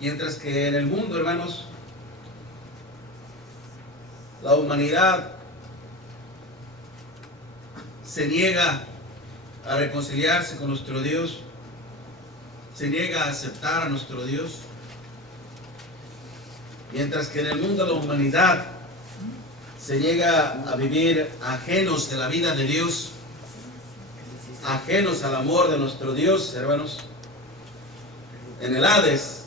Mientras que en el mundo, hermanos, la humanidad se niega a reconciliarse con nuestro Dios, se niega a aceptar a nuestro Dios. Mientras que en el mundo la humanidad se niega a vivir ajenos de la vida de Dios, ajenos al amor de nuestro Dios, hermanos. En el Hades,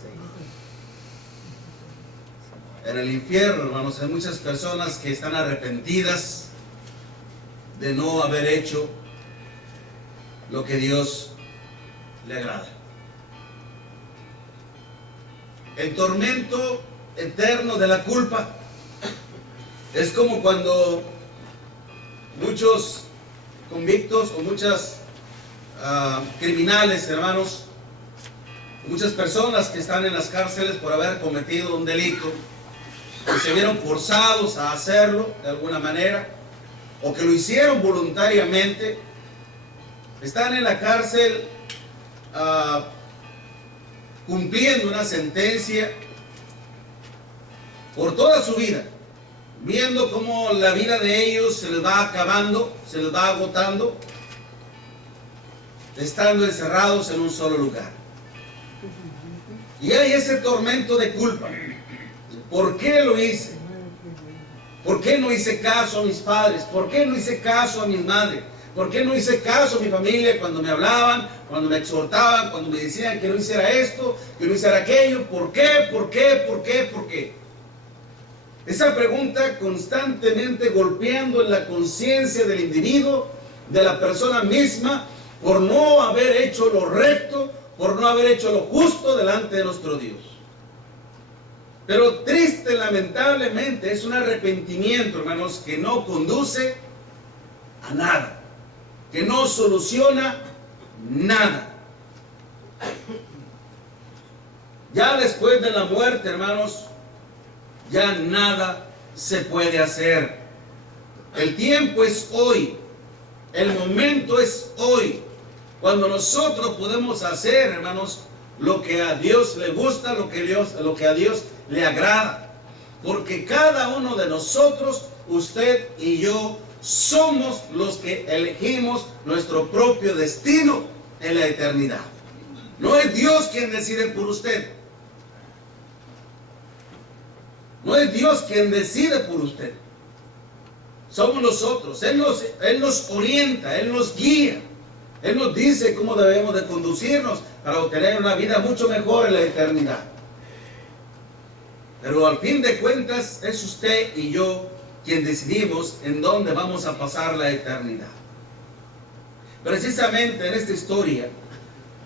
en el infierno, hermanos, hay muchas personas que están arrepentidas de no haber hecho lo que Dios le agrada. El tormento eterno de la culpa es como cuando muchos convictos o muchas criminales, hermanos, muchas personas que están en las cárceles por haber cometido un delito, que se vieron forzados a hacerlo de alguna manera, o que lo hicieron voluntariamente, están en la cárcel cumpliendo una sentencia por toda su vida, viendo cómo la vida de ellos se les va acabando, se les va agotando, estando encerrados en un solo lugar. Y hay ese tormento de culpa. ¿Por qué lo hice? ¿Por qué no hice caso a mis padres? ¿Por qué no hice caso a mi madre? ¿Por qué no hice caso a mi familia cuando me hablaban, cuando me exhortaban, cuando me decían que no hiciera esto, que no hiciera aquello? ¿Por qué? ¿Por qué? ¿Por qué? ¿Por qué? Esa pregunta constantemente golpeando en la conciencia del individuo, de la persona misma, por no haber hecho lo recto, por no haber hecho lo justo delante de nuestro Dios. Pero triste, lamentablemente, es un arrepentimiento, hermanos, que no conduce a nada, que no soluciona nada. Ya después de la muerte, hermanos, ya nada se puede hacer. El tiempo es hoy, el momento es hoy, cuando nosotros podemos hacer, hermanos, lo que a Dios le gusta, lo que a Dios le agrada. Porque cada uno de nosotros, usted y yo, somos los que elegimos nuestro propio destino en la eternidad. No es Dios quien decide por usted. No es Dios quien decide por usted. Somos nosotros. Él nos orienta, Él nos guía. Él nos dice cómo debemos de conducirnos para obtener una vida mucho mejor en la eternidad. Pero al fin de cuentas es usted y yo quien decidimos en dónde vamos a pasar la eternidad. Precisamente en esta historia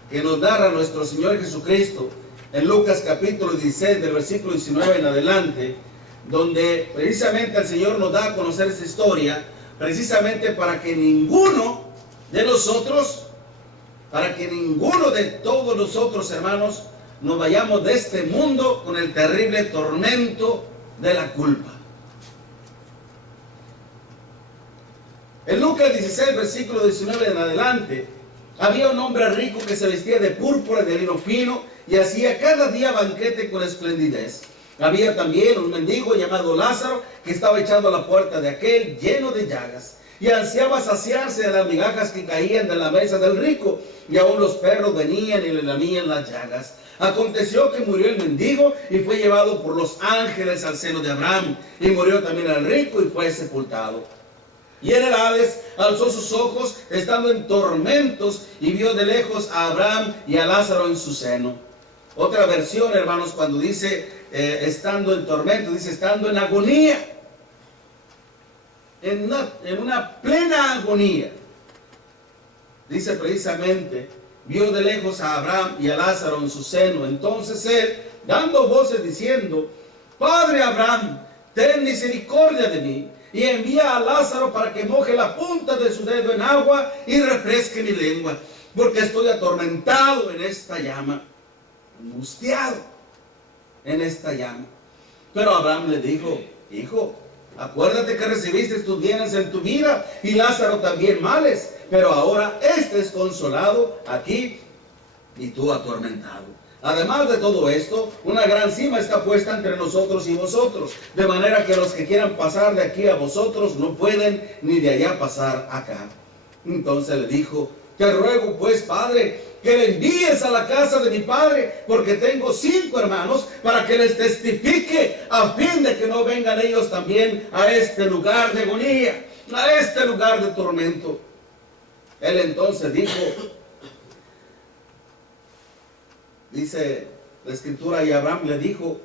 que nos narra nuestro Señor Jesucristo en Lucas capítulo 16 del versículo 19 en adelante, donde precisamente el Señor nos da a conocer esta historia, precisamente para que ninguno de nosotros, para que ninguno de todos nosotros, hermanos, nos vayamos de este mundo con el terrible tormento de la culpa. En Lucas 16, versículo 19 en adelante, había un hombre rico que se vestía de púrpura y de lino fino y hacía cada día banquete con esplendidez. Había también un mendigo llamado Lázaro que estaba echado a la puerta de aquel lleno de llagas y ansiaba saciarse de las migajas que caían de la mesa del rico, y aún los perros venían y le lamían las llagas. Aconteció que murió el mendigo y fue llevado por los ángeles al seno de Abraham, y murió también el rico y fue sepultado. Y en el Hades alzó sus ojos, estando en tormentos, y vio de lejos a Abraham y a Lázaro en su seno. Otra versión, hermanos, cuando dice estando en tormento, dice estando en agonía. En una plena agonía. Dice precisamente, vio de lejos a Abraham y a Lázaro en su seno. Entonces él, dando voces diciendo, Padre Abraham, ten misericordia de mí, y envía a Lázaro para que moje la punta de su dedo en agua y refresque mi lengua, porque estoy atormentado en esta llama, angustiado en esta llama. Pero Abraham le dijo, hijo, Acuérdate que recibiste tus bienes en tu vida y Lázaro también males, pero ahora este es consolado aquí y tú atormentado. Además de todo esto, una gran cima está puesta entre nosotros y vosotros, de manera que los que quieran pasar de aquí a vosotros no pueden ni de allá pasar acá. Entonces le dijo: te ruego pues, Padre, que le envíes a la casa de mi padre, porque tengo 5 hermanos, para que les testifique, a fin de que no vengan ellos también a este lugar de agonía, a este lugar de tormento. Él entonces dijo, dice la escritura, y Abraham le dijo: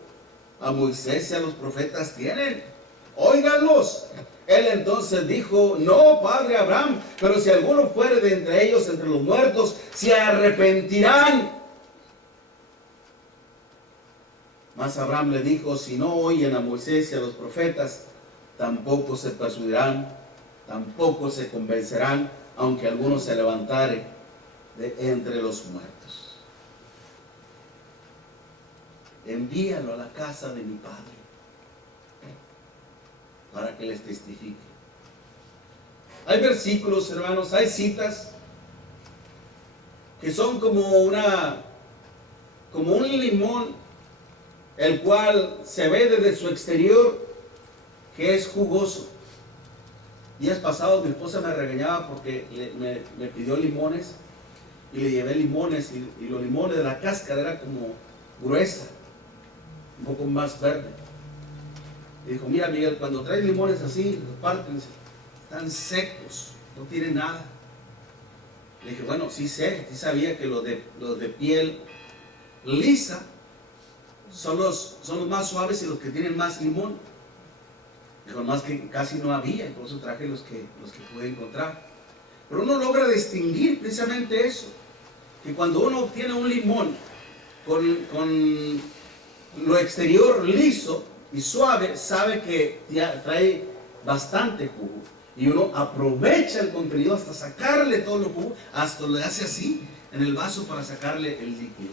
a Moisés y a los profetas tienen, óiganlos. Él entonces dijo: no, padre Abraham, pero si alguno fuere de entre ellos, entre los muertos, se arrepentirán. Mas Abraham le dijo: si no oyen a Moisés y a los profetas, tampoco se persuadirán, tampoco se convencerán, aunque alguno se levantare de entre los muertos. Envíalo a la casa de mi padre, para que les testifique. Hay versículos, hermanos, hay citas que son como un limón, el cual se ve desde su exterior que es jugoso. Días pasados mi esposa me regañaba porque me pidió limones y le llevé limones, y los limones de la cáscara era como gruesa, un poco más verde. Y dijo: mira, Miguel, cuando traes limones así, los parten, están secos, no tienen nada. Le dije: bueno, sí sabía que los de piel lisa son los más suaves y los que tienen más limón. Dijo: más que casi no había, por eso traje los que pude encontrar. Pero uno logra distinguir precisamente eso, que cuando uno obtiene un limón con lo exterior liso y suave, sabe que trae bastante jugo, y uno aprovecha el contenido hasta sacarle todo el jugo, hasta le hace así en el vaso para sacarle el líquido.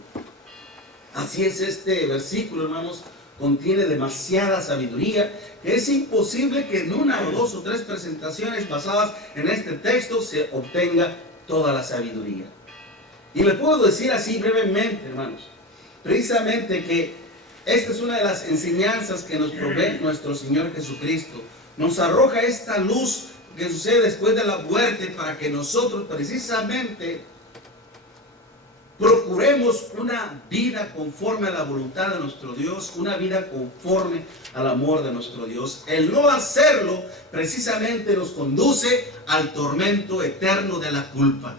Así es este versículo, hermanos, contiene demasiada sabiduría, que es imposible que en 1 o 2 o 3 presentaciones basadas en este texto se obtenga toda la sabiduría. Y le puedo decir así brevemente, hermanos, precisamente que esta es una de las enseñanzas que nos provee nuestro Señor Jesucristo. Nos arroja esta luz que sucede después de la muerte, para que nosotros precisamente procuremos una vida conforme a la voluntad de nuestro Dios, una vida conforme al amor de nuestro Dios. El no hacerlo precisamente nos conduce al tormento eterno de la culpa.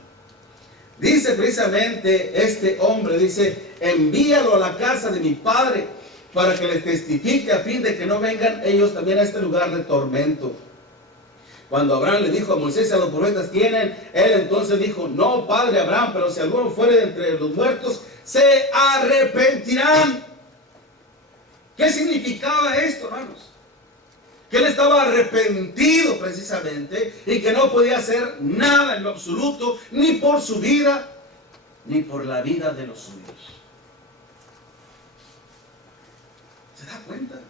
Dice precisamente este hombre, dice: envíalo a la casa de mi padre, para que les testifique, a fin de que no vengan ellos también a este lugar de tormento. Cuando Abraham le dijo a Moisés y a los profetas tienen, él entonces dijo: no, padre Abraham, pero si alguno fuere de entre los muertos, se arrepentirán. ¿Qué significaba esto, hermanos? Que él estaba arrepentido precisamente, y que no podía hacer nada en lo absoluto, ni por su vida, ni por la vida de los suyos. ¿Se da cuenta?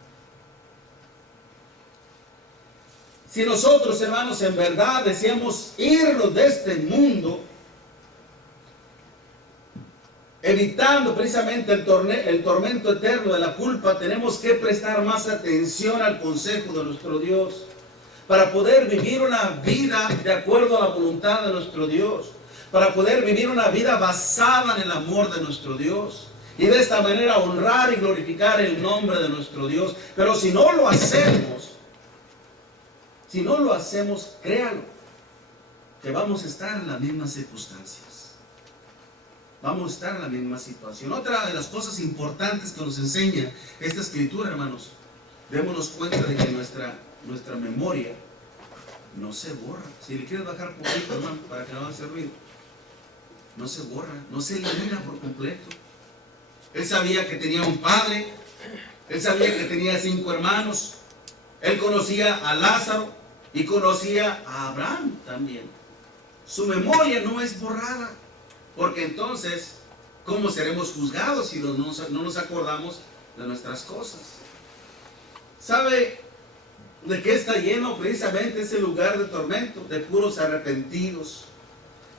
Si nosotros, hermanos, en verdad deseamos irnos de este mundo, evitando precisamente el tormento eterno de la culpa, tenemos que prestar más atención al consejo de nuestro Dios, para poder vivir una vida de acuerdo a la voluntad de nuestro Dios, para poder vivir una vida basada en el amor de nuestro Dios, y de esta manera honrar y glorificar el nombre de nuestro Dios. Pero si no lo hacemos, créalo, que vamos a estar en las mismas circunstancias, vamos a estar en la misma situación. Otra de las cosas importantes que nos enseña esta escritura, hermanos, démonos cuenta de que nuestra memoria no se borra. Si le quieres bajar un poquito, hermano, para que no haga ruido, no se borra, no se elimina por completo. Él sabía que tenía un padre, él sabía que tenía 5 hermanos, él conocía a Lázaro y conocía a Abraham también. Su memoria no es borrada, porque entonces, ¿cómo seremos juzgados si no nos acordamos de nuestras cosas? ¿Sabe? ¿De qué está lleno precisamente ese lugar de tormento? De puros arrepentidos,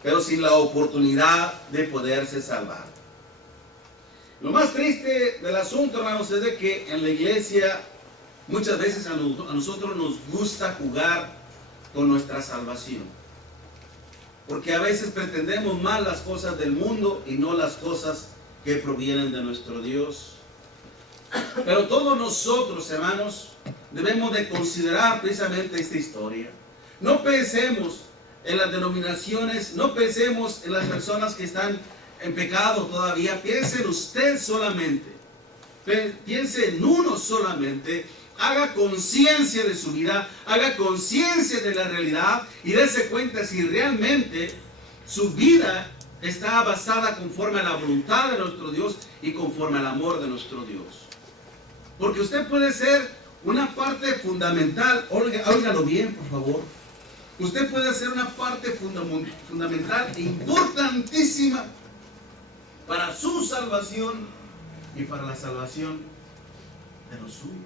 pero sin la oportunidad de poderse salvar. Lo más triste del asunto, hermanos, es de que en la iglesia muchas veces a nosotros nos gusta jugar con nuestra salvación. Porque a veces pretendemos más las cosas del mundo y no las cosas que provienen de nuestro Dios. Pero todos nosotros, hermanos, debemos de considerar precisamente esta historia. No pensemos en las denominaciones, no pensemos en las personas que están en pecado todavía. Piense en usted solamente, piense en uno solamente. Haga conciencia de su vida, haga conciencia de la realidad y dése cuenta si realmente su vida está basada conforme a la voluntad de nuestro Dios y conforme al amor de nuestro Dios. Porque usted puede ser una parte fundamental, óigalo bien por favor, usted puede ser una parte fundamental e importantísima para su salvación y para la salvación de los suyos.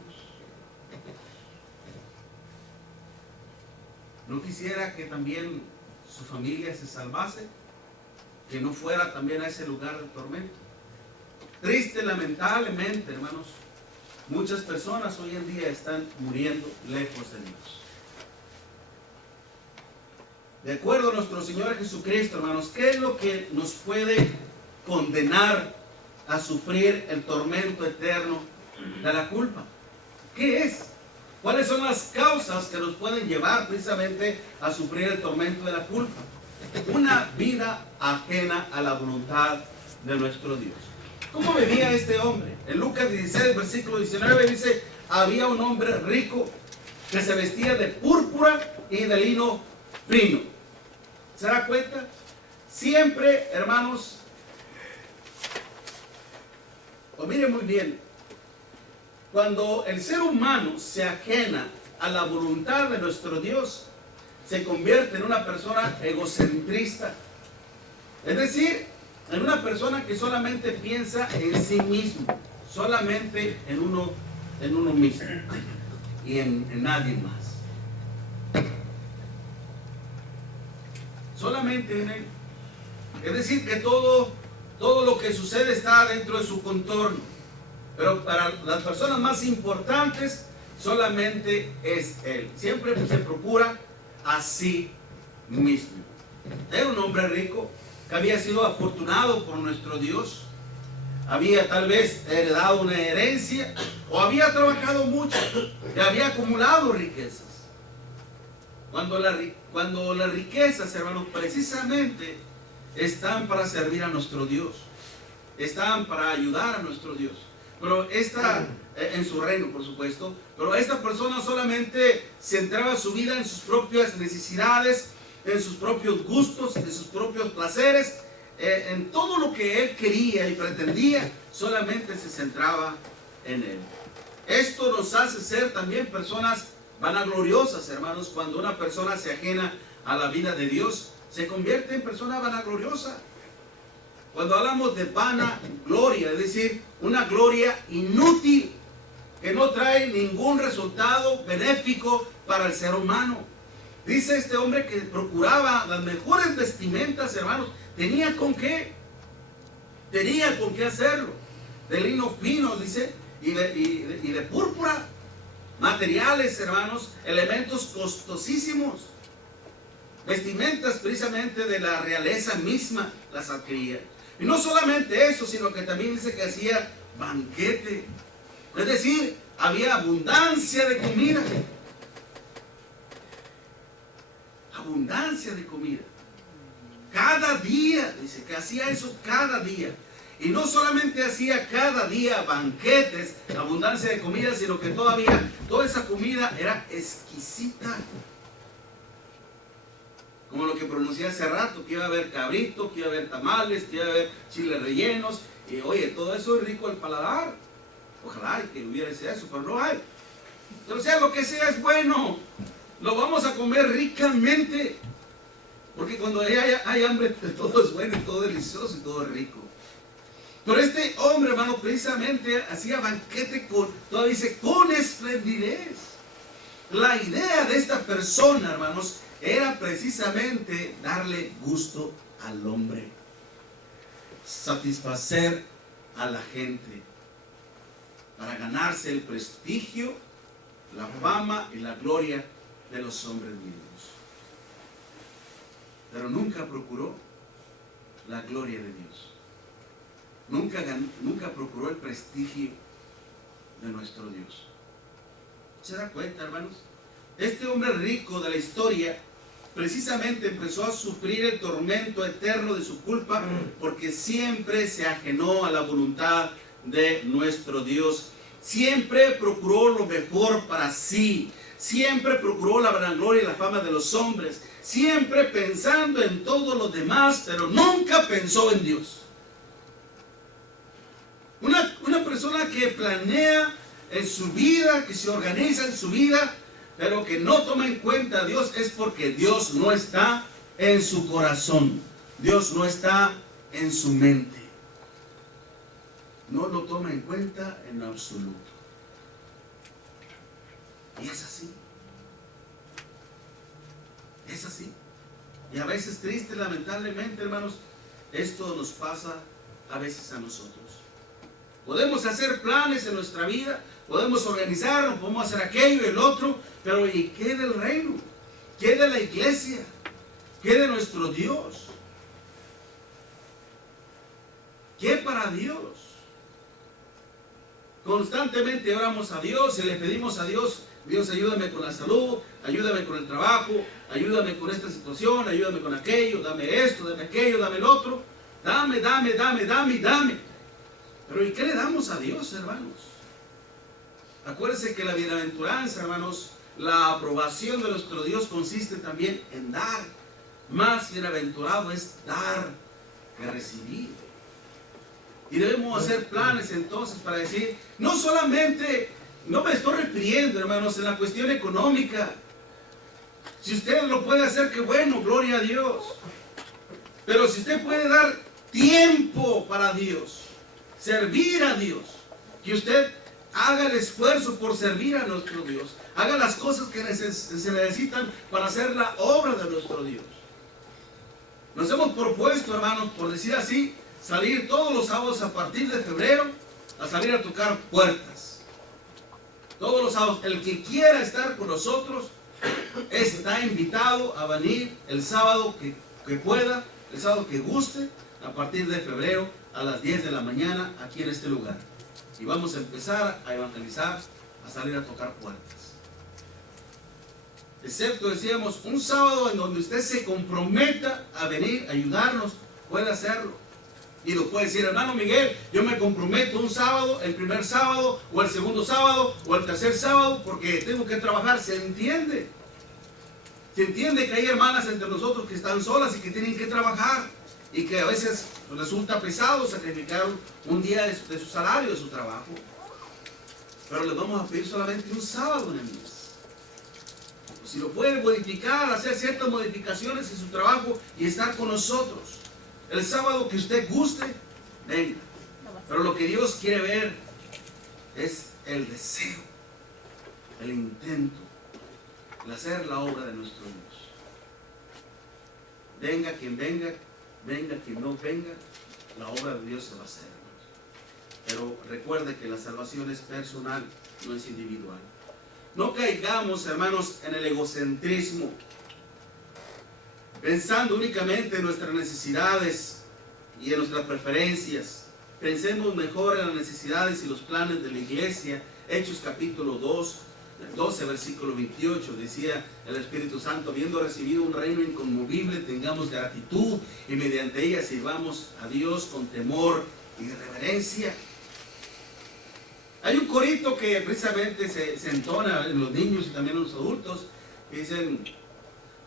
¿No quisiera que también su familia se salvase? Que no fuera también a ese lugar de tormento. Triste, lamentablemente, hermanos, muchas personas hoy en día están muriendo lejos de Dios. De acuerdo a nuestro Señor Jesucristo, hermanos, ¿qué es lo que nos puede condenar a sufrir el tormento eterno de la culpa? ¿Qué es? ¿Cuáles son las causas que nos pueden llevar precisamente a sufrir el tormento de la culpa? Una vida ajena a la voluntad de nuestro Dios. ¿Cómo vivía este hombre? En Lucas 16, versículo 19 dice, había un hombre rico que se vestía de púrpura y de lino fino. ¿Se da cuenta? Siempre, hermanos, o miren muy bien, cuando el ser humano se ajena a la voluntad de nuestro Dios, se convierte en una persona egocentrista. Es decir, en una persona que solamente piensa en sí mismo, solamente en uno mismo y en nadie más. Solamente en él. Es decir, que todo lo que sucede está dentro de su contorno. Pero para las personas más importantes, solamente es él. Siempre se procura a sí mismo. Era un hombre rico que había sido afortunado por nuestro Dios. Había tal vez heredado una herencia o había trabajado mucho y había acumulado riquezas. Cuando las riquezas, hermanos, precisamente están para servir a nuestro Dios. Están para ayudar a nuestro Dios. Pero en su reino, por supuesto, pero esta persona solamente centraba su vida en sus propias necesidades, en sus propios gustos, en sus propios placeres, en todo lo que él quería y pretendía, solamente se centraba en él. Esto nos hace ser también personas vanagloriosas, hermanos. Cuando una persona se ajena a la vida de Dios, se convierte en persona vanagloriosa. Cuando hablamos de vanagloria, es decir, una gloria inútil que no trae ningún resultado benéfico para el ser humano. Dice este hombre que procuraba las mejores vestimentas, hermanos. ¿Tenía con qué? Tenía con qué hacerlo. De lino fino, dice, y de púrpura. Materiales, hermanos, elementos costosísimos. Vestimentas precisamente de la realeza misma las adquiría. Y no solamente eso, sino que también dice que hacía banquete. Es decir, había abundancia de comida. Abundancia de comida. Cada día, dice que hacía eso cada día. Y no solamente hacía cada día banquetes, abundancia de comida, sino que todavía toda esa comida era exquisita. Como lo que pronuncié hace rato, que iba a haber cabrito, que iba a haber tamales, que iba a haber chiles rellenos. Y oye, todo eso es rico al paladar. Ojalá que hubiera eso, pero no hay. Pero sea lo que sea es bueno. Lo vamos a comer ricamente. Porque cuando hay hambre, todo es bueno y todo es delicioso y todo es rico. Pero este hombre, hermano, precisamente hacía banquete todavía dice, con esplendidez. La idea de esta persona, hermanos, era precisamente darle gusto al hombre, satisfacer a la gente, para ganarse el prestigio, la fama y la gloria de los hombres vivos. Pero nunca procuró la gloria de Dios. Nunca procuró el prestigio de nuestro Dios. ¿Se da cuenta, hermanos? Este hombre rico de la historia precisamente empezó a sufrir el tormento eterno de su culpa porque siempre se ajenó a la voluntad de nuestro Dios. Siempre procuró lo mejor para sí. Siempre procuró la vanagloria y la fama de los hombres. Siempre pensando en todos los demás, pero nunca pensó en Dios. Una persona que planea en su vida, que se organiza en su vida, pero que no toma en cuenta a Dios, es porque Dios no está en su corazón. Dios no está en su mente. No lo toma en cuenta en absoluto. Y es así. Es así. Y a veces triste, lamentablemente, hermanos, esto nos pasa a veces a nosotros. Podemos hacer planes en nuestra vida, podemos organizarnos, podemos hacer aquello y el otro, pero ¿y qué del reino? ¿Qué de la iglesia? ¿Qué de nuestro Dios? ¿Qué para Dios? Constantemente oramos a Dios y le pedimos a Dios: Dios, ayúdame con la salud, ayúdame con el trabajo, ayúdame con esta situación, ayúdame con aquello, dame esto, dame aquello, dame el otro. Dame. Pero ¿y qué le damos a Dios, hermanos? Acuérdense que la bienaventuranza, hermanos, la aprobación de nuestro Dios consiste también en dar. Más bienaventurado es dar que recibir. Y debemos hacer planes entonces para decir, no solamente, no me estoy refiriendo, hermanos, en la cuestión económica. Si usted lo puede hacer, qué bueno, gloria a Dios. Pero si usted puede dar tiempo para Dios, servir a Dios, que usted haga el esfuerzo por servir a nuestro Dios, haga las cosas que se necesitan para hacer la obra de nuestro Dios. Nos hemos propuesto, hermanos, por decir así, salir todos los sábados a partir de febrero, a salir a tocar puertas. Todos los sábados, el que quiera estar con nosotros está invitado a venir el sábado que pueda, el sábado que guste, a partir de febrero a las 10 de la mañana aquí en este lugar. Y vamos a empezar a evangelizar, a salir a tocar puertas. Excepto, decíamos, un sábado en donde usted se comprometa a venir a ayudarnos, puede hacerlo. Y lo puede decir: hermano Miguel, yo me comprometo un sábado, el primer sábado, o el segundo sábado, o el tercer sábado, porque tengo que trabajar. ¿Se entiende? Se entiende que hay hermanas entre nosotros que están solas y que tienen que trabajar, y que a veces resulta pesado sacrificar un día de su salario, de su trabajo. Pero les vamos a pedir solamente un sábado en el mes. Si lo pueden modificar, hacer ciertas modificaciones en su trabajo y estar con nosotros. El sábado que usted guste, venga. Pero lo que Dios quiere ver es el deseo, el intento, el hacer la obra de nuestro Dios. Venga quien venga, venga quien no venga, la obra de Dios se va a hacer. Pero recuerde que la salvación es personal, no es individual. No caigamos, hermanos, en el egocentrismo, pensando únicamente en nuestras necesidades y en nuestras preferencias. Pensemos mejor en las necesidades y los planes de la iglesia. Hechos capítulo 12, versículo 28, decía el Espíritu Santo: habiendo recibido un reino inconmovible, tengamos gratitud y mediante ella sirvamos a Dios con temor y reverencia. Hay un corito que precisamente se entona en los niños y también en los adultos, que dicen: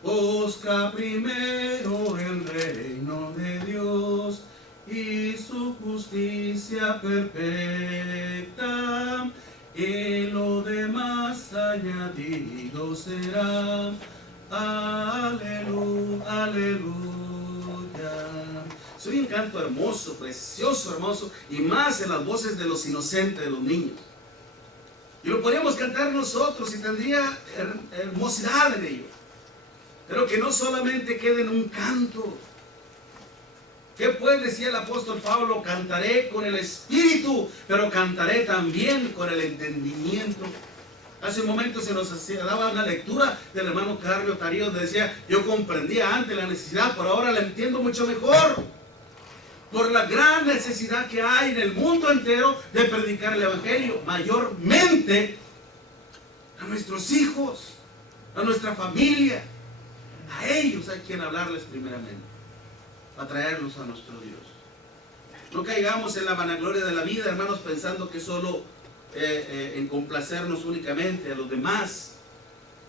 busca primero el reino de Dios y su justicia perfecta, y lo demás añadido será. Aleluya, aleluya. Soy un canto hermoso, precioso, hermoso, y más en las voces de los inocentes, de los niños. Y lo podríamos cantar nosotros y tendría hermosidad en ello. Pero que no solamente quede en un canto. ¿Qué pues decía el apóstol Pablo? Cantaré con el espíritu, pero cantaré también con el entendimiento. Hace un momento se nos daba una lectura del hermano Carlos Tarío, donde decía, yo comprendía antes la necesidad, pero ahora la entiendo mucho mejor. Por la gran necesidad que hay en el mundo entero de predicar el evangelio, mayormente a nuestros hijos, a nuestra familia. A ellos hay quien hablarles primeramente, a traerlos a nuestro Dios. No caigamos en la vanagloria de la vida, hermanos, pensando que solo en complacernos únicamente a los demás.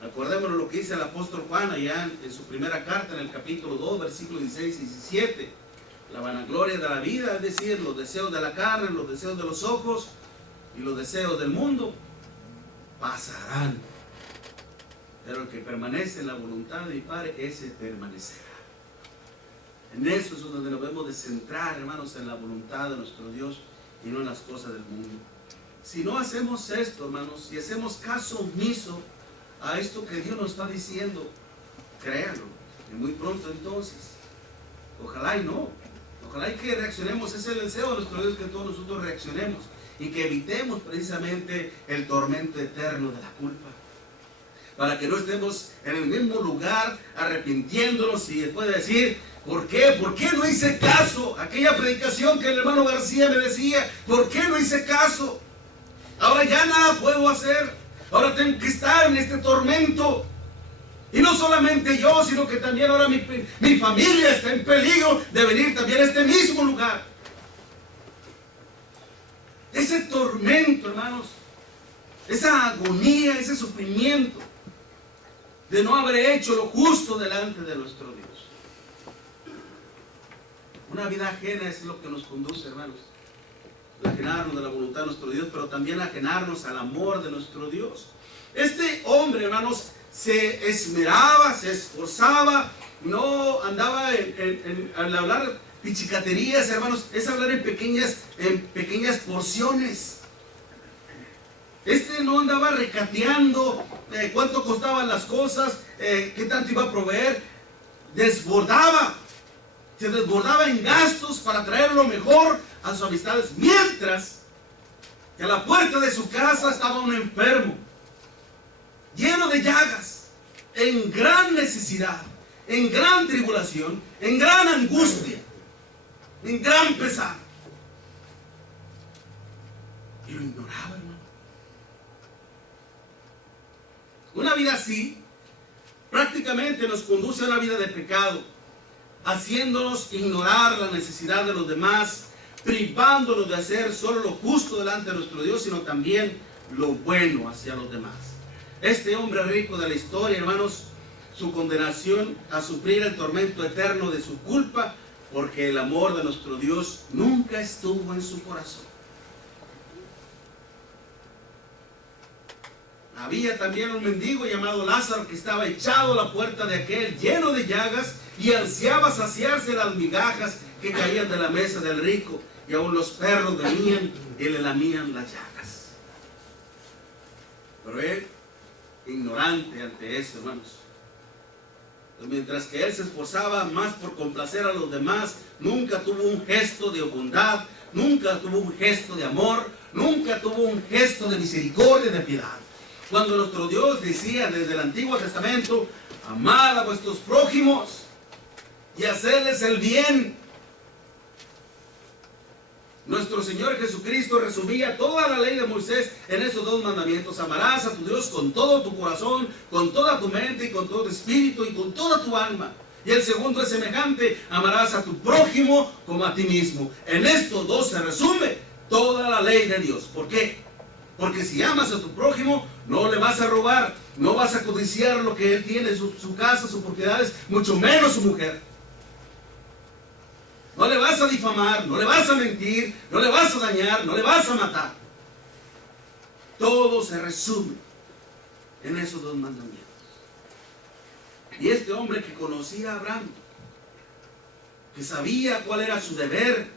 Acordémonos lo que dice el apóstol Juan allá en su primera carta, en el capítulo 2, versículos 16 y 17. La vanagloria de la vida, es decir, los deseos de la carne, los deseos de los ojos y los deseos del mundo, pasarán. Pero el que permanece en la voluntad de mi Padre, ese permanecerá. En eso es donde nos debemos de centrar, hermanos, en la voluntad de nuestro Dios y no en las cosas del mundo. Si no hacemos esto, hermanos, si hacemos caso omiso a esto que Dios nos está diciendo, créanlo, y muy pronto entonces, ojalá y no, ojalá y que reaccionemos, ese es el deseo de nuestro Dios, que todos nosotros reaccionemos y que evitemos precisamente el tormento eterno de la culpa. Para que no estemos en el mismo lugar arrepintiéndonos y después de decir, ¿por qué? ¿Por qué no hice caso? Aquella predicación que el hermano García me decía, ¿por qué no hice caso? Ahora ya nada puedo hacer. Ahora tengo que estar en este tormento. Y no solamente yo, sino que también ahora mi familia está en peligro de venir también a este mismo lugar. Ese tormento, hermanos, esa agonía, ese sufrimiento de no haber hecho lo justo delante de nuestro Dios. Una vida ajena es lo que nos conduce, hermanos. Ajenarnos de la voluntad de nuestro Dios, pero también ajenarnos al amor de nuestro Dios. Este hombre, hermanos, se esmeraba, se esforzaba, no andaba al hablar pichicaterías, hermanos, es hablar en pequeñas porciones. Este no andaba recateando cuánto costaban las cosas, qué tanto iba a proveer. Se desbordaba en gastos para traer lo mejor a sus amistades, mientras que a la puerta de su casa estaba un enfermo, lleno de llagas, en gran necesidad, en gran tribulación, en gran angustia, en gran pesar. Y lo ignoraba, hermano. Una vida así prácticamente nos conduce a una vida de pecado, haciéndonos ignorar la necesidad de los demás, privándonos de hacer solo lo justo delante de nuestro Dios, sino también lo bueno hacia los demás. Este hombre rico de la historia, hermanos, su condenación a sufrir el tormento eterno de su culpa, porque el amor de nuestro Dios nunca estuvo en su corazón. Había también un mendigo llamado Lázaro que estaba echado a la puerta de aquel, lleno de llagas, y ansiaba saciarse las migajas que caían de la mesa del rico, y aún los perros venían y le lamían las llagas. Pero él, ignorante ante eso, hermanos, pues mientras que él se esforzaba más por complacer a los demás, nunca tuvo un gesto de bondad, nunca tuvo un gesto de amor, nunca tuvo un gesto de misericordia y de piedad. Cuando nuestro Dios decía desde el Antiguo Testamento, amad a vuestros prójimos y hacerles el bien, nuestro Señor Jesucristo resumía toda la ley de Moisés en esos dos mandamientos: amarás a tu Dios con todo tu corazón, con toda tu mente y con todo tu espíritu y con toda tu alma. Y el segundo es semejante: amarás a tu prójimo como a ti mismo. En estos dos se resume toda la ley de Dios. ¿Por qué? Porque si amas a tu prójimo, no le vas a robar, no vas a codiciar lo que él tiene, su casa, sus propiedades, mucho menos su mujer. No le vas a difamar, no le vas a mentir, no le vas a dañar, no le vas a matar. Todo se resume en esos dos mandamientos. Y este hombre que conocía a Abraham, que sabía cuál era su deber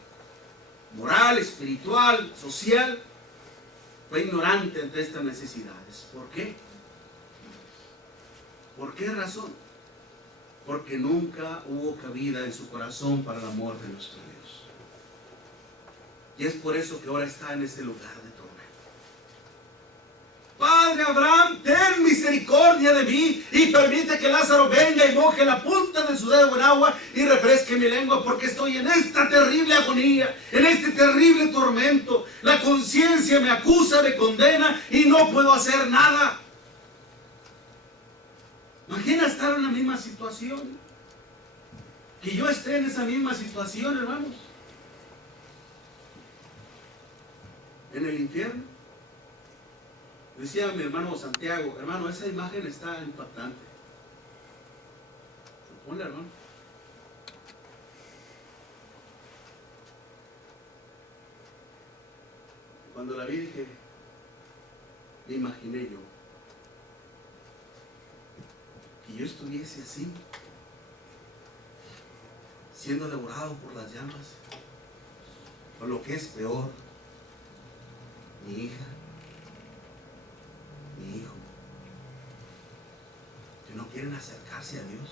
moral, espiritual, social, Fue ignorante ante estas necesidades. ¿Por qué? ¿Por qué razón? Porque nunca hubo cabida en su corazón para el amor de nuestro Dios. Y es por eso que ahora está en ese lugar de tormento. Padre Abraham, ten misericordia de mí y permite que Lázaro venga y moje la punta de su dedo en agua y refresque mi lengua, porque estoy en esta terrible agonía, en este terrible tormento. La conciencia me acusa, me condena y no puedo hacer nada. Imagina estar en la misma situación. Que yo esté en esa misma situación, hermanos. En el infierno. Decía mi hermano Santiago, hermano, esa imagen está impactante. Ponle, hermano. Cuando la vi dije, me imaginé yo, que yo estuviese así, siendo devorado por las llamas, o lo que es peor, mi hija, mi hijo, que no quieren acercarse a Dios,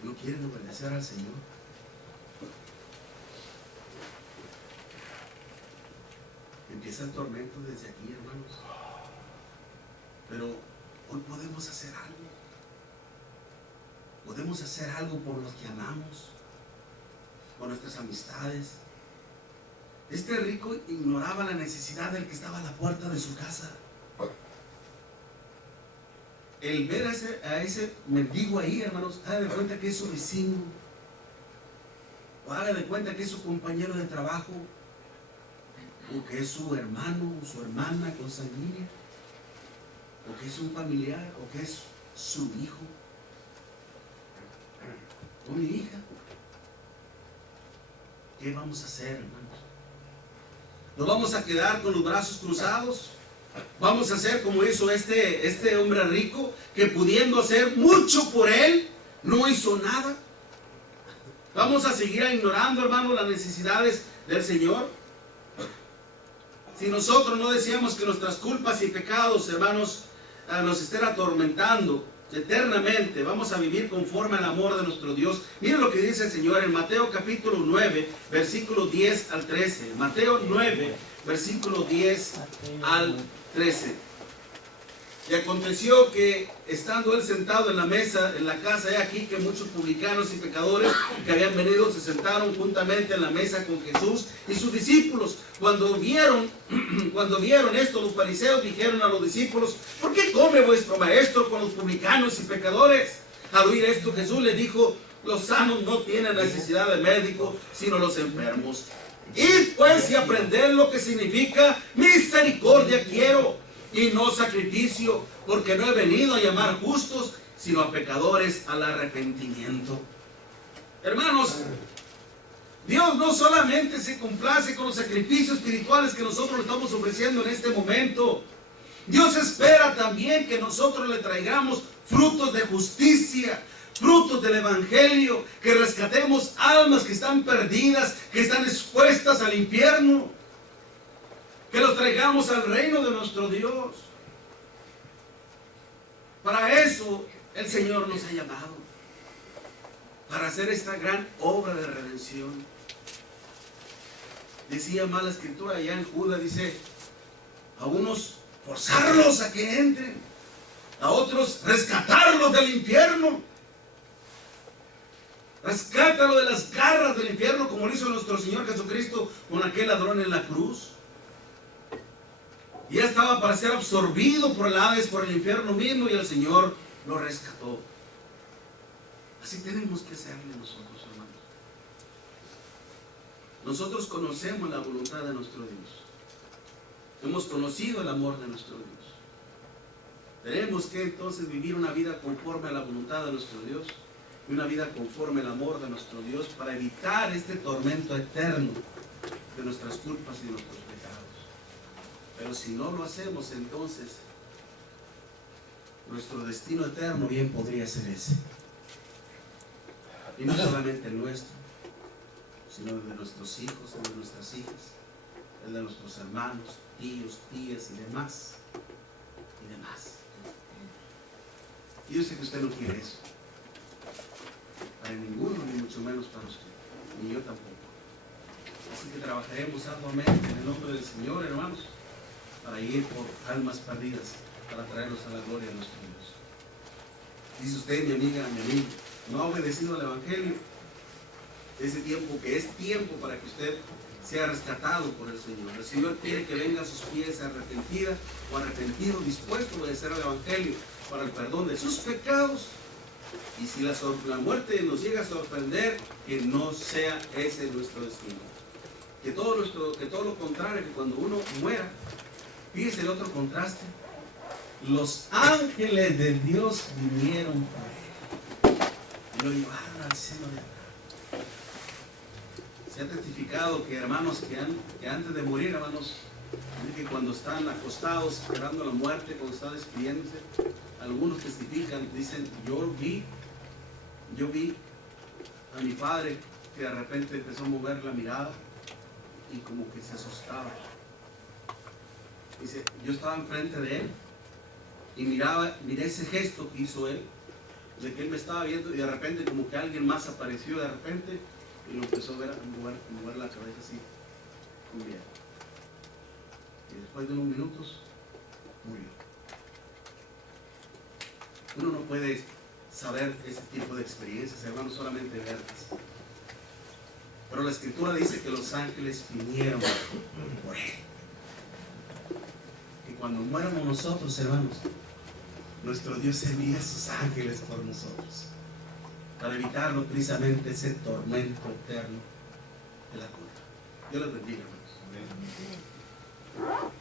que no quieren obedecer al Señor. Empieza el tormento desde aquí, hermanos. Pero hoy podemos hacer algo. Podemos hacer algo por los que amamos, por nuestras amistades. Este rico ignoraba la necesidad del que estaba a la puerta de su casa. El ver a ese mendigo ahí, hermanos, haga de cuenta que es su vecino, o haga de cuenta que es su compañero de trabajo, o que es su hermano o su hermana consanguínea, o que es un familiar, o que es su hijo o mi hija. ¿Qué vamos a hacer, hermanos? ¿Nos vamos a quedar con los brazos cruzados? ¿Vamos a hacer como hizo este hombre rico, que pudiendo hacer mucho por él, no hizo nada? ¿Vamos a seguir ignorando, hermanos, las necesidades del Señor? Si nosotros no decíamos que nuestras culpas y pecados, hermanos, nos estén atormentando eternamente, vamos a vivir conforme al amor de nuestro Dios. Miren lo que dice el Señor en Mateo capítulo 9, versículo 10 al 13. Mateo 9, versículo 10 al 13. Y aconteció que, estando él sentado en la mesa, en la casa, he aquí que muchos publicanos y pecadores que habían venido se sentaron juntamente en la mesa con Jesús y sus discípulos. Cuando vieron esto, los fariseos dijeron a los discípulos: ¿por qué come vuestro maestro con los publicanos y pecadores? Al oír esto, Jesús les dijo: los sanos no tienen necesidad de médico, sino los enfermos. Id pues y aprended lo que significa misericordia quiero, y no sacrificio, porque no he venido a llamar justos, sino a pecadores al arrepentimiento. Hermanos, Dios no solamente se complace con los sacrificios espirituales que nosotros le estamos ofreciendo en este momento. Dios espera también que nosotros le traigamos frutos de justicia, frutos del Evangelio, que rescatemos almas que están perdidas, que están expuestas al infierno, que los traigamos al reino de nuestro Dios. Para eso el Señor nos ha llamado, para hacer esta gran obra de redención. Decía más la escritura allá en Judas, dice: a unos forzarlos a que entren, a otros rescatarlos del infierno. Rescátalo de las garras del infierno, como lo hizo nuestro Señor Jesucristo con aquel ladrón en la cruz. Y ya estaba para ser absorbido por el Hades, por el infierno mismo, y el Señor lo rescató. Así tenemos que hacerle nosotros, hermanos. Nosotros conocemos la voluntad de nuestro Dios. Hemos conocido el amor de nuestro Dios. Tenemos que entonces vivir una vida conforme a la voluntad de nuestro Dios, y una vida conforme al amor de nuestro Dios, para evitar este tormento eterno de nuestras culpas y de nuestros pecados. Pero si no lo hacemos, entonces nuestro destino eterno bien podría ser ese. Y no solamente el nuestro, sino el de nuestros hijos y de nuestras hijas, el de nuestros hermanos, tíos, tías y demás. Y demás. Y yo sé que usted no quiere eso. Para ninguno, ni mucho menos para usted. Ni yo tampoco. Así que trabajaremos arduamente en el nombre del Señor, hermanos, para ir por almas perdidas, para traerlos a la gloria de nuestro Dios. Dice usted, mi amiga, mi amigo, no ha obedecido al Evangelio. Ese tiempo que es tiempo para que usted sea rescatado por el Señor. El Señor quiere que venga a sus pies arrepentida o arrepentido, dispuesto a obedecer al Evangelio para el perdón de sus pecados. Y si la muerte nos llega a sorprender, que no sea ese nuestro destino. Que todo lo contrario, que cuando uno muera, fíjese el otro contraste, los ángeles de Dios vinieron por él y lo llevaron al seno de Abraham. Se ha testificado que hermanos que antes de morir, hermanos, que cuando están acostados esperando la muerte, cuando están despidiéndose, algunos testifican, dicen, yo vi a mi padre que de repente empezó a mover la mirada y como que se asustaba. Dice, yo estaba enfrente de él y miré ese gesto que hizo él, de que él me estaba viendo y de repente como que alguien más apareció de repente y lo empezó a ver, mover la cabeza así, muy bien. Y después de unos minutos murió. Uno no puede saber ese tipo de experiencias, hermanos, solamente verlas. Pero la Escritura dice que los ángeles vinieron por él. Y cuando muéramos nosotros, hermanos, nuestro Dios envía a sus ángeles por nosotros, para evitarnos precisamente ese tormento eterno de la culpa. Dios les bendiga, hermanos. Amén.